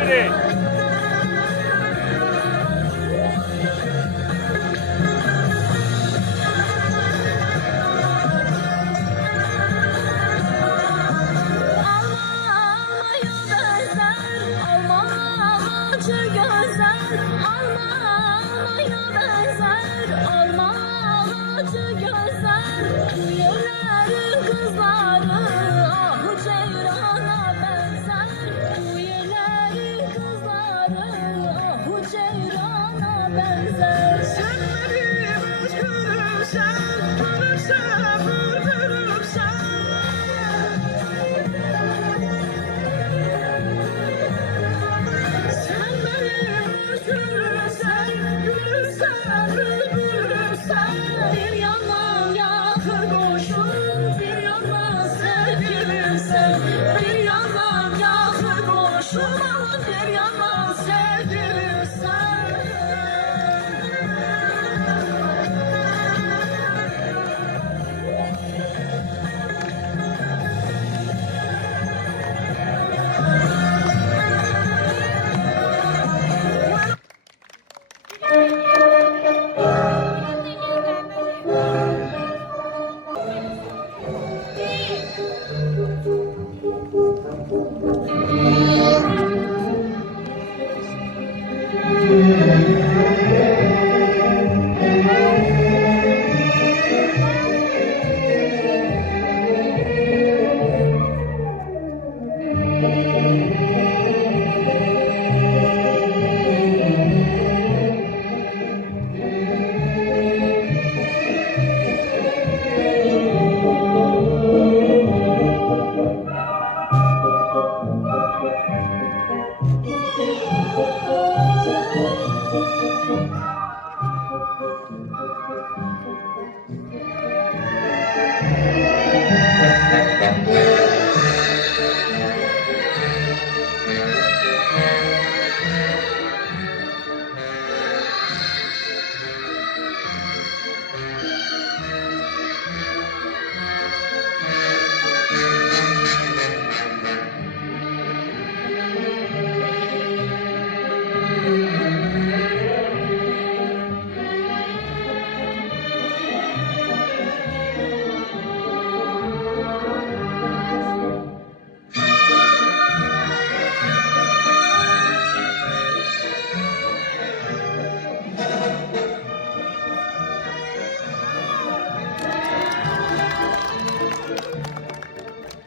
biri.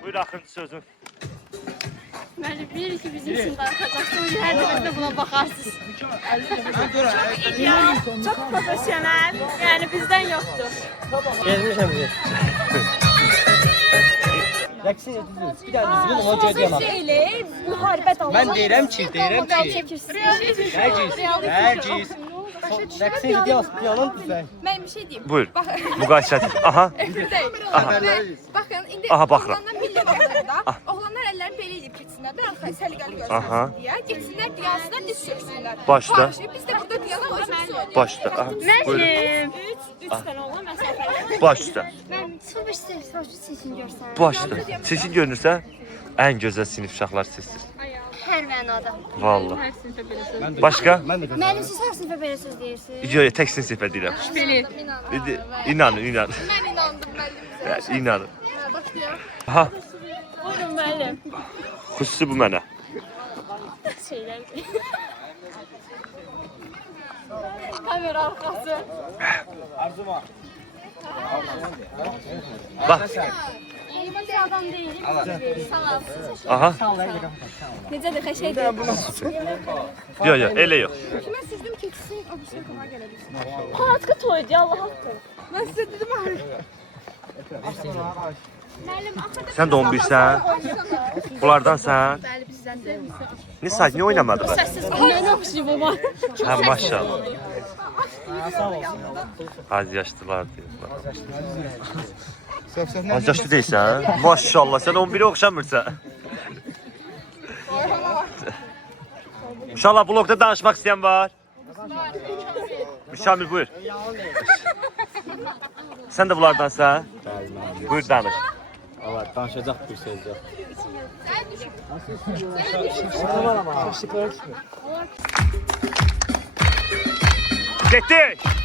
Buyur Akıncı sözün. Bence bilir ki bizim için darıkacaksınız. Her defasında buna bakarsınız. Çok ideal, çok profesyonel. Yani bizden yoktu. Gelmişəm bize. Rəqsin edirsiniz. Bir daha düzgün ona görə deyəməm. Şeyle, müharibet olmalı. Mən deyirəm ki, Herkes. Rəqsin ediyəməm. Yalan düzək. Ben bir şey diyeyim. Buyur. Müqayisət. Aha. Değil. Aha. Bakın indi Aha, baxıram. oğlanlar millet ortada. Oğlanlar ellerini belə edib keçsinlər. Ben səliqəli Aha. görsünlər diye. Geçsinlər diyasına diz çöksünlər. Başla. Barışıb, biz de burada diyana özümüz oynayalım. Başla. Aha. Buyurun. Mənim 3 tane olan məsafəli. Başla. Mən sıfır seçin görsəm. Başla. Sesin görünürsə, ən gözəl sinif uşaqlar sizsiniz. Hər mənada. Vallahi. Başqa? Mənim siz hər sinifə belə söz deyirsiniz. Yox, tək sinifə deyirəm. İnanın. Ben inandım müəllimimizə. İnanın. Başlayalım. Aha. Buyurun müəllim. Xüsusi bu mənə. Şeylər. Kamera arkası. Bax. Elmas adam değilim. Sağ ol. Aha. Necədir, xəşəydir? Yox, elə yox. Kime sizdim keçsin, o bir şey kolay gelebilirsin. Palatka toydu, Allah haqqı. Ben size dedim abi. Müəllim, axırda Sən də 11-sən. Bunlardan sən. Bəli, bizdən də. Nə sayt, niyə oynamadılar? səssiz mənə oxşuyub ama. Hə, maşallah. Az yaşlılar deyirlər. Az yaşlı deyilsən? Maşallah, sən 11-ə oxşamırsan. İnşallah blogda danışmaq istəyən var. Müşamil buyur. Sən də bunlardansan? Buyur danış. Allah danışacaq bir söz yox. Getdik.